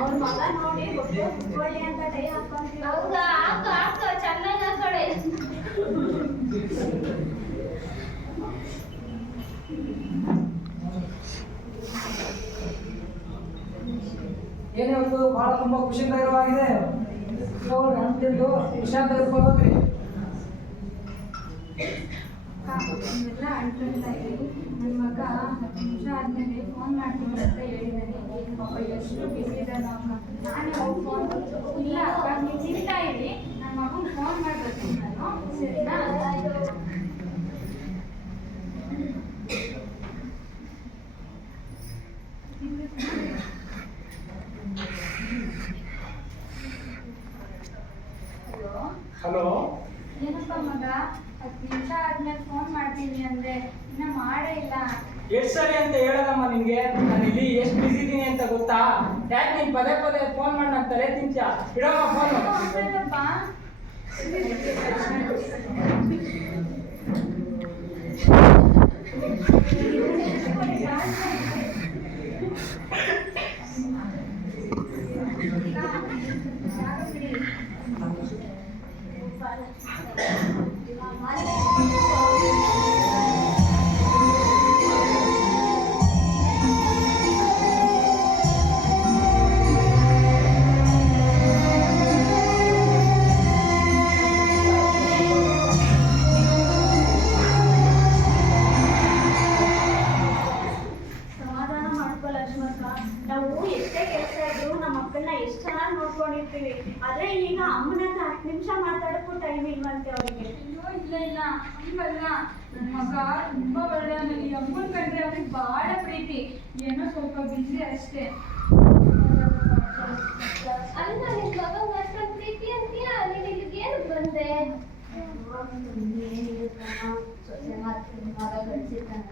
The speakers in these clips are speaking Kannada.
ಅವ್ರ ಮಗ ನೋಡಿ ಒಳ್ಳೆ ಅಂತ ಟೈ ಹಾಕೊಂತೀವಿ. ಹೌದಾ? ಹಾಕ ಚೆನ್ನಾಗಿ ಹಾಕೊಳ್ಳಿ. ಏನಿವತ್ತು ಬಹಳ ತುಂಬಾ ಖುಷಿಯಿಂದ ಇರುವಾಗಿದೆ. ಅಂತಿದ್ದು ವಿಷಾಂತ ಇರ್ಬೋದ್ರಿ. ಎಲ್ಲ ಅನ್ಕೊಂತಾ ಇದ್ದೀವಿ. ನನ್ನ ಮಗ 10 ನಿಮಿಷ ಆದ್ಮೇಲೆ ಫೋನ್ ಮಾಡ್ತೀನಿ ಅಂತ ಹೇಳಿದ್ದಾನೆ. ಪಾಪ ಎಷ್ಟು ಬಿಸಿ ಇದ್ದಾನೆ ಅಕ್ಕ. ನಾನೇ ಹೋಗಿ ಫೋನ್ ಇಲ್ಲ ಅಕ್ಕ, ನೀವು ಚಿಂತಾ ಇರಿ, ನನ್ನ ಮಗನ ಫೋನ್ ಮಾಡ್ಬೇಕು ನಾನು. ಸರಿನಾ? ಹಲೋ, ಏನಪ್ಪ ಮಗ, 10 ನಿಮಿಷ ಆದ್ಮೇಲೆ ಫೋನ್ ಮಾಡ್ತೀನಿ ಅಂದ್ರೆ ಇನ್ನ ಮಾಡೇ ಇಲ್ಲ. ಎಷ್ಟು ಸರಿ ಅಂತ ಹೇಳೋದಮ್ಮ ನಿನ್ಗೆ? ನಾನು ಇಲ್ಲಿ ಎಷ್ಟು ಬಿಸಿ ಇದ್ದೀನಿ ಅಂತ ಗೊತ್ತಾ? ಯಾಕೆ ನೀನ್ ಪದೇ ಪದೇ ಫೋನ್ ಮಾಡಿ ನಾನು ತಲೆ ತಿಂತ್ಯಾ? ಇಡಮ್ಮ ಫೋನ್. ಆದ್ರೆ ಈಗ ಅಮ್ಮನ ಹತ್ರ 10 ನಿಮಿಷ ಮಾತಾಡಕ್ಕೂ ಟೈಮ್ ಇಲ್ವಂತೆ ಅವರಿಗೆ. ಇಲ್ಲ ಇಲ್ಲ ಹಂಗಲ್ಲ, ನನ್ನ ಮಗ ತುಂಬಾ ಒಳ್ಳೆ. ಈ ಅಮ್ಮನ ಕಂಡ್ರೆ ಅವ್ರಿಗೆ ಬಹಳ ಪ್ರೀತಿ. ಏನೋ ಸ್ವಲ್ಪ ಬಿಸಿ ಅಷ್ಟೇ. ಅಲ್ಲ, ನಿನ್ ಮಗ ಅಷ್ಟೊಂದು ಪ್ರೀತಿ ಅಂತೀಯ, ನೀನ್ ಇಲ್ಲಿಗೆ ಏನು ಬಂದೆ?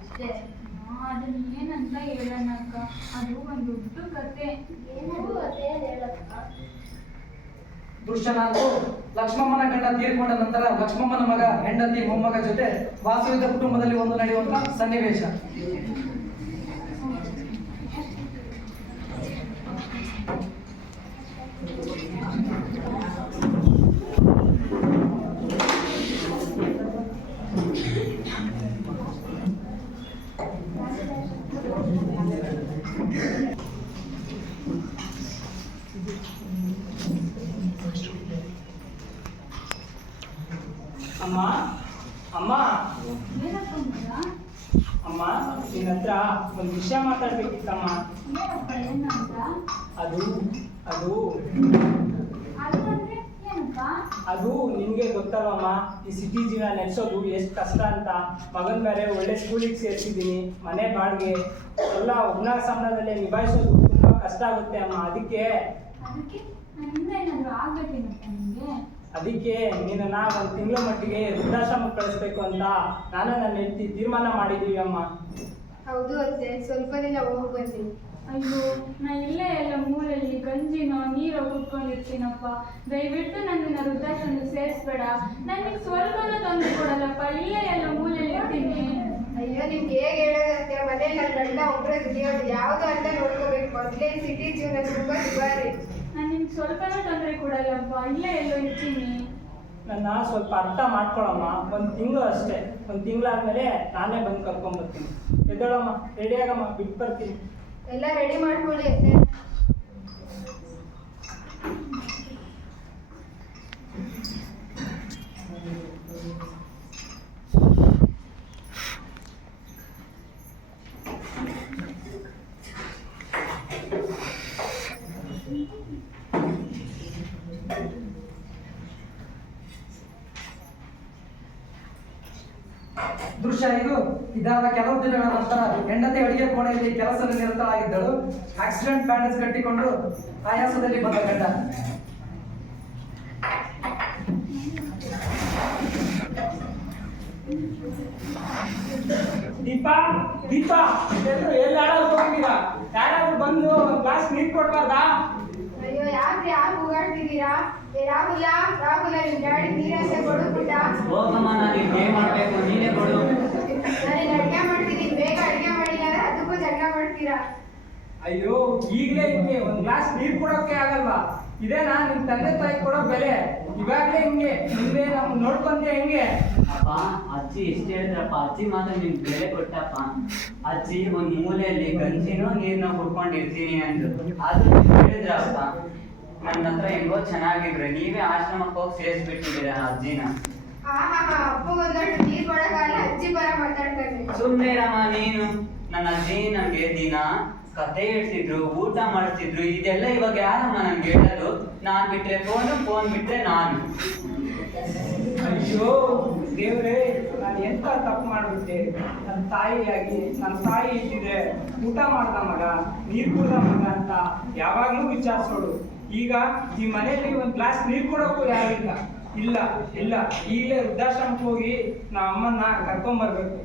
ಅಷ್ಟೇ. ಅದನ್ನ ಏನಂತ ಹೇಳೋಣ ಅಕ್ಕ, ಅದು ಒಂದು ದೊಡ್ಡ ಕತೆ. ಏನದು ಅದೇನು ಹೇಳಕ್ಕ? ದುಷ್ಯನಾಥು ಲಕ್ಷ್ಮಮ್ಮನ ಗಂಡ ತೀರ್ಕೊಂಡ ನಂತರ ಲಕ್ಷ್ಮಮ್ಮನ ಮಗ, ಹೆಂಡತಿ, ಮೊಮ್ಮಗ ಜೊತೆ ವಾಸವಿದ್ದ ಕುಟುಂಬದಲ್ಲಿ ಒಂದು ನಡೆಯುವಂತ ಸನ್ನಿವೇಶ. ಅಮ್ಮ ಅಮ್ಮ ಏನಪ್ಪ ಮಗ? ಅಮ್ಮ, ನಿನ್ನ ಹತ್ರ ಒಂದು ವಿಷಯ ಮಾತಾಡ್ಬೇಕಿತ್ತಮ್ಮ. ಏನಪ್ಪ ಏನಂತ? ಅದು ಅದು ಅದಂದ್ರೆ ಏನಪ್ಪ? ಅದು ನಿನ್ಗೆ ಗೊತ್ತಲ್ವಮ್ಮ, ಈ ಸಿಟಿ ಜೀವನ ನಡೆಸೋದು ಎಷ್ಟು ಕಷ್ಟ ಅಂತ. ಮಗನ್ ಬೇರೆ ಒಳ್ಳೆ ಸ್ಕೂಲಿಗೆ ಸೇರಿಸಿದ್ದೀನಿ, ಮನೆ ಬಾಡಿಗೆ ಎಲ್ಲ ಒಬ್ಬನ ಸಂಬಳದಲ್ಲೇ ನಿಭಾಯಿಸೋದು ತುಂಬಾ ಕಷ್ಟ ಆಗುತ್ತೆ ಅಮ್ಮ. ಅದಕ್ಕೆ ನನ್ನಿಂದ ಏನಾದ್ರು ಆಗ್ಬೇಕೇನಪ್ಪ ನಿಮಗೆ? ಅದಕ್ಕೆ ನೀನು 1 ತಿಂಗಳ ಮಟ್ಟಿಗೆ ವೃದ್ಧಾಶ್ರಮಕ್ಕೆ ಕಳಿಸ್ಬೇಕು ಅಂತ ನಾನು ನನ್ನ ಹೆಂಡತಿ ತೀರ್ಮಾನ ಮಾಡಿದ್ದೀವಿ ಅಮ್ಮ. ಹೌದು ಅತ್ತೆ, ಸ್ವಲ್ಪ ದಿನ ಹೋಗಿ ಬನ್ನಿ. ಅಯ್ಯೋ, ನಾ ಇಲ್ಲೇ ಎಲ್ಲ ಮೂಲೆಯಲ್ಲಿ ಗಂಜಿನೋ ನೀರೋ ಕುತ್ಕೊಂಡಿರ್ತೀನಪ್ಪ. ದಯವಿಟ್ಟು ನನ್ನ ವೃದ್ಧಾಶ್ರಮ ಸೇರಿಸ್ಬೇಡ. ನನಗೆ ಸ್ವಲ್ಪನೂ ತೊಂದರೆ ಕೊಡಲ್ಲಪ್ಪ. ಇಲ್ಲೇ ಎಲ್ಲ ಮೂಲೆಯಲ್ಲಿ ಇರ್ತೀನಿ. ಅಯ್ಯೋ, ನಿಮ್ಗೆ ಹೇಗೆ ಹೇಳೋದಂತೆ? ಮನೇಲಿ ನನ್ನ ಗಂಡ ಒಬ್ಬರೇ ದುಡಿಯೋದು, ಯಾವ್ದು ಅಂತ ನೋಡ್ಕೋಬೇಕು. ಮೊದಲೇ ಸಿಟಿ ಜೀವನ ತುಂಬಾ ದುಬಾರಿ. ನಾನು ನಿಮ್ಗೆ ಸ್ವಲ್ಪನೂ ತೊಂದರೆ ಕೊಡಲ್ಲಪ್ಪ. ಇಲ್ಲೇ ಎಲ್ಲೋ ಇರ್ತೀನಿ. ನನ್ನ ಸ್ವಲ್ಪ ಅರ್ಥ ಮಾಡ್ಕೊಳಮ್ಮ. 1 ತಿಂಗಳು ಅಷ್ಟೇ. 1 ತಿಂಗಳಾದ್ಮೇಲೆ ನಾನೇ ಬಂದು ಕರ್ಕೊಂಡ್ಬರ್ತೀನಿ. ಎದ್ದೇಳಮ್ಮ, ರೆಡಿ ಆಗಮ್ಮ, ಬಿಟ್ಟು ಬರ್ತೀನಿ. ಎಲ್ಲ ರೆಡಿ ಮಾಡ್ಕೊಳ್ಳಿ ಅತ್ತೆ. ದೃಶ್ಯ ಇದು. ಇದಾದ ಕೆಲವು ದಿನಗಳ ನಂತರ ಹೆಂಡತಿ ಅಡಿಗೆ ಕೋಣೆಯಲ್ಲಿ ಕೆಲಸದಲ್ಲಿ ನಿರತಳಾಗಿದ್ದಳು. ಆಕ್ಸಿಡೆಂಟ್ ಬ್ಯಾಂಡೇಜ್ ಕಟ್ಟಿಕೊಂಡು ಆಯಾಸದಲ್ಲಿ ಬಂದ ಗಂಡ. ದೀಪಾ ದೀಪಾ ಎಲ್ಲಿ ಆಡೋದು ಹೋಗಿದ್ದೀರಾ? ಯಾರಾದ್ರೂ ಬಂದು ಒಂದು ಗ್ಲಾಸ್ ನೀರು ಕೊಡ್ಬಾರ್ದಾ? ಅಯ್ಯೋ, ಯಾಕ್ರಿ ಯಾಕೆ ಹೋಗಾಡ್ತಿದ್ದೀರಾ? ರಾಹುಲ ರಾಹುಲ, ನಿಮ್ ಡ್ಯಾಡಿ ನೀರಂತೆ ಕೊಡುಬಿಟ್ಟ. ಹೋಗಮ್ಮ, ನಾನು ಏನ್ ಮಾಡ್ಬೇಕು, ನೀನೇ ಕೊಡು. ನಾನು ಅಡ್ಗೆ ಮಾಡ್ತಿದ್ದೀನಿ, ಬೇಗ ಅಡ್ಗೆ ಮಾಡಿಲ್ಲ ಅದಕ್ಕೂ ಜಗಳ ಮಾಡ್ತೀರಾ? ಅಯ್ಯೋ ಈಗಲೇ ಹಿಂಗೆ ಒಂದ್ ಗ್ಲಾಸ್ ನೀರ್ ಕೊಡೋಕೆ ಆಗಲ್ವಾ? ಇದೇನಾ ನಿಮ್ ತಂದೆ ತಾಯಿ ಕೊಡೋ ಬೆಲೆ? ಇವಾಗ್ಲೇ ಹಿಂಗೆ ಮುಂದೆ ನಮ್ಗೆ ನೋಡ್ಕೊಂಡೆ ಹೆಂಗೆ? ಅಪ್ಪ ಅಜ್ಜಿ ಎಷ್ಟು ಹೇಳಿದ್ರಪ್ಪ, ಅಜ್ಜಿ ಮಾತ್ರ ನಿನ್ ಬೆಲೆ ಕೊಟ್ಟಪ್ಪ. ಅಜ್ಜಿ ಒಂದ್ ಮೂಲೆಯಲ್ಲಿ ಗಂಜಿನೋ ನೀರ್ನ ಕುಡ್ಕೊಂಡಿರ್ತೀನಿ ಅಂದ್ರು, ಆದ್ರೂ ನೀವ್ ಹೇಳಿದ್ರಪ್ಪ. ನನ್ನ ಹತ್ರ ಹೆಂಗೋ ಚೆನ್ನಾಗಿದ್ರೆ ನೀವೇ ಆಶ್ರಮಕ್ಕೆ ಹೋಗಿ ಸೇರಿಸ್ಬಿಟ್ಟಿದ್ದೀರ ಅಜ್ಜಿನ. ಅಪ್ಪಗೊಂದಷ್ಟು ನೀರ್ ಕೊಡಕ್ಕಾಗಲ್ಲ, ಅಜ್ಜಿ ಬರ ಮಾತಾಡ್ತಾರೆ. ಸುಮ್ಮನೆ ರಮ್ಮ ನೀನು. ನನ್ನ ಅಜ್ಜಿ ನಮ್ಗೆ ದಿನ ಕತೆ ಹೇಳ್ತಿದ್ರು, ಊಟ ಮಾಡ್ತಿದ್ರು. ಇದೆಲ್ಲ ಇವಾಗ ಯಾರಮ್ಮ ನಂಗೆ ಹೇಳೋದು? ನಾನ್ ಬಿಟ್ರೆ ಫೋನ್ ಬಿಟ್ರೆ ನಾನು. ಅಯ್ಯೋ ದೇವ್ರೇ, ನಾನು ಎಂತ ತಪ್ಪು ಮಾಡ್ಬಿಟ್ಟೆ. ನನ್ನ ತಾಯಿ ಇಟ್ಟಿದ್ರೆ ಊಟ ಮಾಡ್ದ ಮಗ, ನೀರ್ ಕುಡ್ದ ಮಗ ಅಂತ ಯಾವಾಗ್ಲೂ ವಿಚಾರಿಸೋಡು. ಈಗ ಈ ಮನೆಯಲ್ಲಿ ಒಂದ್ ಗ್ಲಾಸ್ ನೀರ್ ಕೊಡೋಕ್ಕೂ ಯಾರಿಲ್ಲ. ಇಲ್ಲ ಈಗಲೇ ವೃದ್ಧಾಶ್ರಮಕ್ಕೆ ಹೋಗಿ ನಾ ಅಮ್ಮನ್ನ ಕರ್ಕೊಂಡ್ಬರ್ಬೇಕು.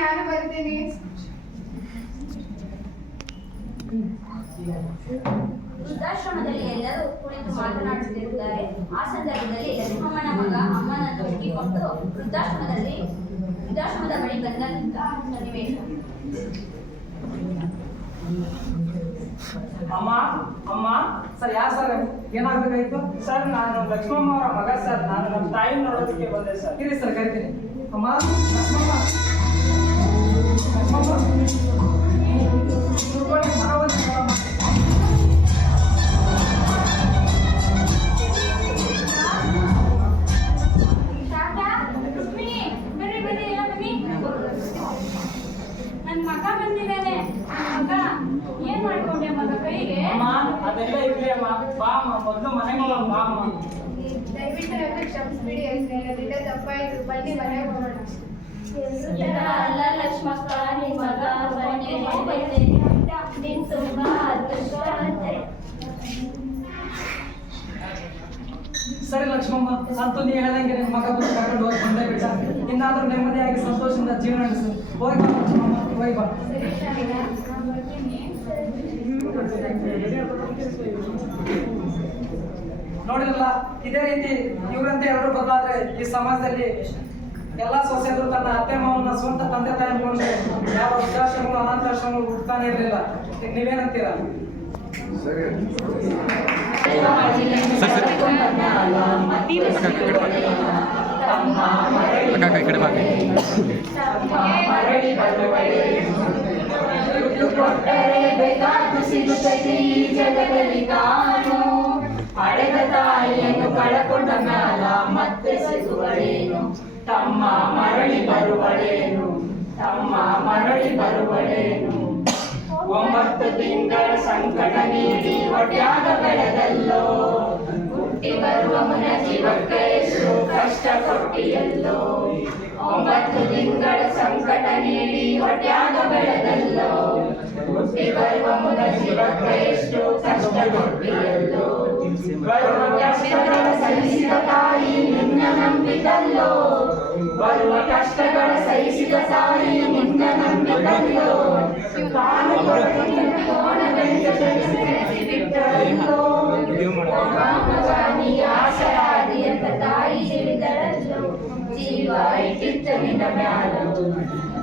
ನಾನು ಬರ್ತೀನಿ. ವೃದ್ಧಾಶ್ರಮದಲ್ಲಿ ಎಲ್ಲರೂ ಕುಳಿತು ಮಾತನಾಡುತ್ತಿರುತ್ತಾರೆ. ಆ ಸಂದರ್ಭದಲ್ಲಿ ಲಕ್ಷ್ಮಮ್ಮನ ಮಗ ಅಮ್ಮನನ್ನು ಹುಡುಕಿಕೊಂಡು ವೃದ್ಧಾಶ್ರಮದ ಬಳಿ ಬಂದಂತ ಸನ್ನಿವೇಶ. ಅಮ್ಮ ಸರ್, ಯಾರು ಸರ್? ಏನಾಗಬೇಕಾಗಿತ್ತು ಸರ್? ನಾನು ಲಕ್ಷ್ಮಮ್ಮ ಅವರ ಮಗ ಸರ್. ನಾನು ನಮ್ಮ ತಾಯಿ ನೋಡೋದಕ್ಕೆ ಬಂದೆ ಸರ್. ಇರಿ ಸರ್, ಕರಿತೀನಿ. ಅಮ್ಮ, ಲಕ್ಷ್ಮಮ್ಮ, ಕುತ್ಕೊಳ್ಳಿ, ಮರವನ್ನು ನೋಡಮ್ಮ. ನನ್ ಮಗ ಬಂದಿದ್ದಾನೆ. ಮಗ ಏನ್ ಮಾಡ್ಕೊಂಡೆ ಮಗ ಕೈಗೆ? ಅಮ್ಮ ಅದೆಲ್ಲ ಇರ್ಲಿ ಅಮ್ಮ, ಬಾ ಅಮ್ಮ, ಮೊದಲು ಮನೆಗೆ ಹೋಗೋಣ ಬಾ ಅಮ್ಮ. ದಯವಿಟ್ಟು ನನ್ನ ಕ್ಷಮಿಸ್ಬಿಡಿ ಅಜ್ಜಿ, ನನ್ನಿಂದ ತಪ್ಪಾಯ್ತು. ಬನ್ನಿ ಮನೆಗೆ ಹೋಗೋಣ. ಅಲ್ಲ ಲಕ್ಷ್ಮಕ್ಕ, ನಿನ್ ಮಗ ನೀನ್ ತುಂಬಾ ಅದೃಷ್ಟ ಅಂತೆ. ಸರಿ ಲಕ್ಷ್ಮಮ್ಮ, ಅಂತೂ ನೀವು ಹೇಳ್ದಂಗೆ ನಿಮ್ಮ ಮಗ ಬಂದು ಕರ್ಕೊಂಡು ಹೋಗಿ ಬಂದೇ ಬಿಟ್ಟ. ಇನ್ನಾದ್ರೂ ನೆಮ್ಮದಿಯಾಗಿ ಸಂತೋಷದಿಂದ ಜೀವನ ನಡೆಸು. ಹೋಗಿ ಬಾ ಲಕ್ಷ್ಮಮ್ಮ, ಹೋಗಿ ಬಾ. ನೋಡಿರಲ್ಲ, ಇದೇ ರೀತಿ ಇವರಂತೆ ಎಲ್ಲರೂ ಬದಲಾದ್ರೆ ಈ ಸಮಾಜದಲ್ಲಿ ಎಲ್ಲಾ ಸೊಸೆಯರು ತನ್ನ ಅತ್ತೆ ಮಾವನ ಸ್ವಂತ ತಂದೆ ತಾಯಿ ಅನ್ಕೊಂಡ್ರೆ ಯಾವ ವೃದ್ಧಾಶ್ರಮಗಳು ಅನಾಥಾಶ್ರಮಗಳು ಹುಡ್ತಾನೆ ಇರಲಿಲ್ಲ. ನೀವೇನಂತೀರಾ? ಹಳೆದ ತಾಯಿಯನ್ನು ಕಳಕೊಂಡ ಮ್ಯಾಲ ಮತ್ತೆ ಸಿಗುವಳೇನು? ತಮ್ಮ ಮರಳಿ ಬರುವಳೇನು? ತಮ್ಮ ಮರಳಿ ಬರುವಳೇನು? 9 ತಿಂಗಳ ಸಂಕಟ ನೀಡಿ ಹೊಟ್ಯಾಗ ಬೆಳೆದಲ್ಲೋ, ಹುಟ್ಟಿ ಬರುವ ಮುನ ಜೀವಕ್ಕೆ ಎಷ್ಟು ಕಷ್ಟ ಕೊಟ್ಟಿಯಲ್ಲೋ. 9 ತಿಂಗಳ ಸಂಕಟ ನೀಡಿ ಹೊಟ್ಯಾಗ ಬೆಳೆದಲ್ಲೋ, ಹುಟ್ಟಿ ಬರುವ ಮುನ ಜೀವಕ್ಕೆ ಎಷ್ಟು ಕಷ್ಟ ಕೊಟ್ಟಿಯಲ್ಲೋ. ಬರುವ ಕಷ್ಟಗಳ ಸಹಿಸಿದ ತಾಯಿ ನಿನ್ನ ನಂಬಿದಲ್ಲೋ, ಬರುವ ಕಷ್ಟಗಳ ಸಹಿಸಿದ ತಾಯಿ ನಿನ್ನ ನಂಬಿದಲ್ಲೋ. ತಾನು ಬಿಟ್ಟಳಲ್ಲೋ, ನೀ ಆಸರಾದಿ ಅಂತ ತಾಯಿ ಹೇಳಿದಳಲ್ಲೋ. ಜೀವ ಇಟ್ಟಿದ್ದ ನಿನ್ನ ಮ್ಯಾಲ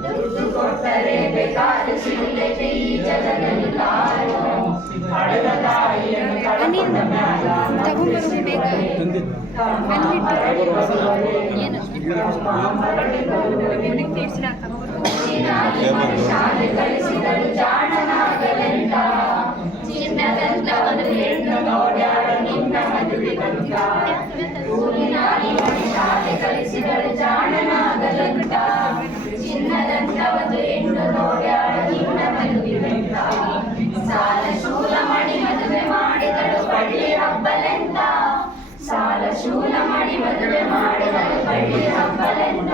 ದುಡ್ಡು ಕೊಟ್ಟರೆ ಬೇಕಾದ ಸಿಗಲಿಕ್ಕೆ ಈ ಜಗದಲ್ಲಿ ಕಾರು. ಹಳೆದ ತಾಯಿಯನ್ನು ಕಳಕೊಂಡ ಮ್ಯಾಲ ಮತ್ತೆ ಸಿಗುವಳೇನು? ತಮ್ಮ ಮರಳಿ ಬರುವಳೇನು? ಶಾಲೆ ಕಳಿಸಿದಳು ಜಾಣನಾಗಲೆಂದ, ಚಿನ್ನದಂತವನು ಹೆಣ್ಣು ನೋಡ್ಯಾಳ ನಿನ್ನ ಮದುವೆಗಂತ. ಊರಿನಾಗಿ ಶಾಲೆ ಕಳಿಸಿದಳು ಜಾಣನಾಗಲೆಂದ, ಚಿನ್ನದಂತವನು ಹೆಣ್ಣು ನೋಡ್ಯಾಳ ನಿನ್ನ ಮದುವೆಗಂತ. ಸಾಲ ಶೂಲ ಮಾಡಿ ಮದುವೆ ಮಾಡಿದಳು ಬಳ್ಳಿ ಹಬ್ಬಲೆಂದ, ಸಾಲ ಶೂಲ ಮಾಡಿ ಮದುವೆ ಮಾಡಿದಳು ಬಳ್ಳಿ ಹಬ್ಬಲೆಂದ.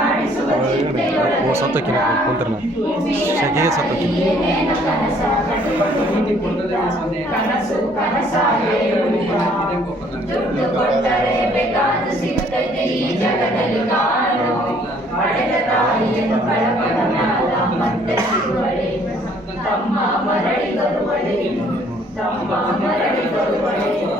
ಆಡಿಸುವ ಚಿಟ್ಟೆಯೊಳಗೆ ಏನೇನು ಕನಸ ಕನಸು ಕನಸಾಗೆ ದುಡ್ಡು ಕೊಟ್ಟರೆ ಬೇಕಾದ ಸಿಗುತ್ತೈತೆ ಈ ಜಗದಲ್ಲಿ ಕಾಣು. ಹಳೆದ ತಾಯಿಯನ್ನು ಕಳಕೊಂಡ ಮ್ಯಾಲ ಮತ್ತೆ ಸಿಗುವಳೇನು? ತಮ್ಮ ಮರಳಿ ಬರುವಳೇನು? ತಮ್ಮ ಮರಳಿ ಬರುವಳೇನು?